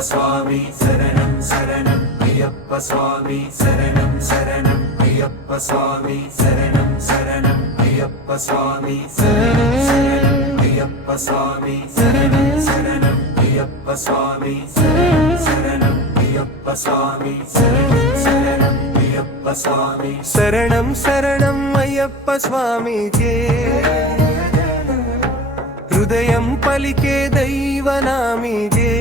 സ്വാമി ശരണം ശരണം അയ്യപ്പ സ്വാമി ശരണം ശരണം അയ്യപ്പ സ്വാമി ശരണം ശരണം അയ്യപ്പ സ്വാമി ശരണം ശരണം അയ്യപ്പ സ്വാമി ശരണം ശരണം അയ്യപ്പ സ്വാമി ശരണം ശരണം അയ്യപ്പ സ്വാമി ശരണം ശരണം അയ്യപ്പ സ്വാമി ശരണം ശരണം അയ്യപ്പ സ്വാമിജേ ഹൃദയം പലിకే దైవనామిజే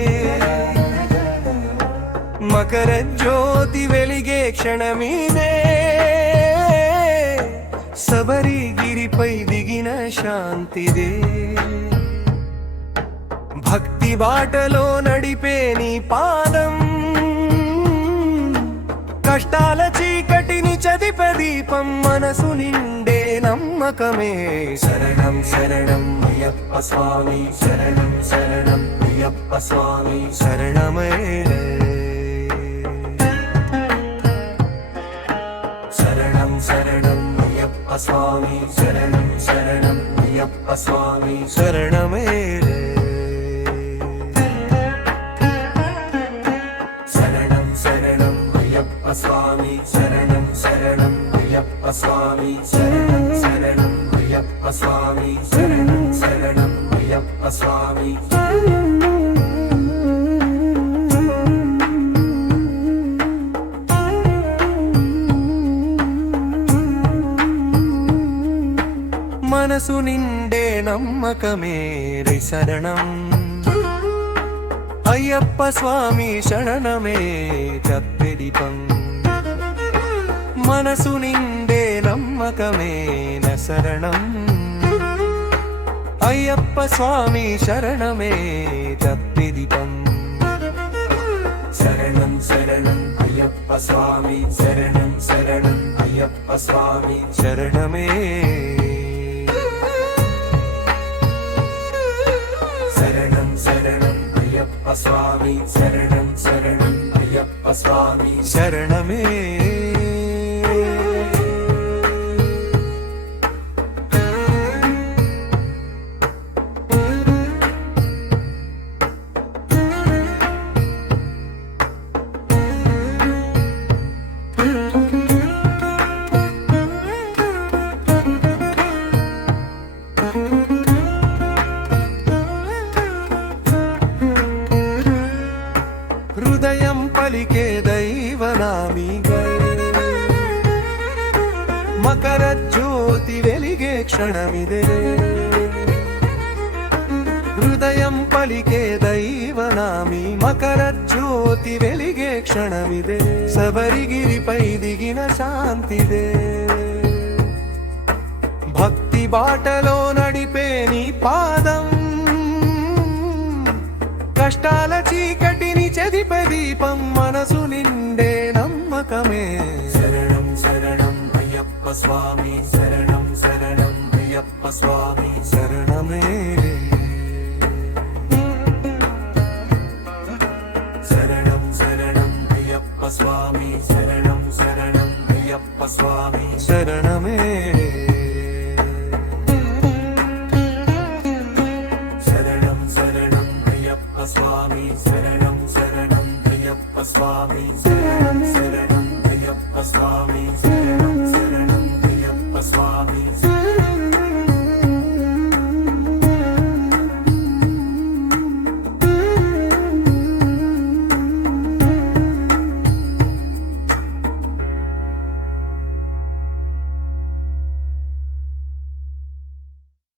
మకర జ్యోతి వెలిగే క్షణమిదే శబరిగిరిపై దిగిన శాంతిదే భక్తి బాటలో నడిపే నీ పాదం కష్టాల చీకటిని చదిపే దీపం మనసు నిండే నమ్మకమే శరణం శరణం అయ్యప్ప స్వామి శరణం శరణం అయ్యప్ప స్వామి శరణమే శరణం శరణం అయ్యప్ప స్వామి శరణం శరణం అయ్యప్ప స్వామి శరణమే శరణం శరణం అయ్యప్ప స్వామి శరణం శరణం అయ్యప్ప స్వామి శరణం శరణం అయ్యప్ప స్వామి శరణం శరణం అయ్యప్ప స్వామి మనసు నిండే నమ్మకమే శరణం అయ్యప్ప స్వామి శరణమే తప్పెదిపం మనసు నిండే నమ్మకమే శరణం అయ్యప్ప స్వామి శరణమే తప్పెదిపం శరణం శరణం అయ్యప్ప స్వామి శరణం శరణం అయ్యప్ప స్వామి శరణమే శరణం శరణం అయ్యప్ప స్వామి శరణం శరణం అయ్యప్ప స్వామి శరణమే హృదయం పలికే దైవనామిగా మకర జ్యోతి వెలిగే క్షణమిదే హృదయం పలికే దైవనామి మకర జ్యోతి వెలిగే క్షణమిదే శబరిగిరిపై దిగిన శాంతిదే భక్తి బాటలో నడిపే నీ పాదం కష్టాల చీకటిని చదిపే దీపం మనసు నిండే నమ్మకమే శరణం శరణం అయ్యప్ప స్వామి శరణం శరణం అయ్యప్ప స్వామి శరణమే శరణం శరణం అయ్యప్ప స్వామి శరణం శరణం అయ్యప్ప స్వామి శరణమే శరణం శరణం అయ్యప్ప స్వామి శరణం శరణం అయ్యప్ప స్వామి శరణం శరణం అయ్యప్ప స్వామి శరణం శరణం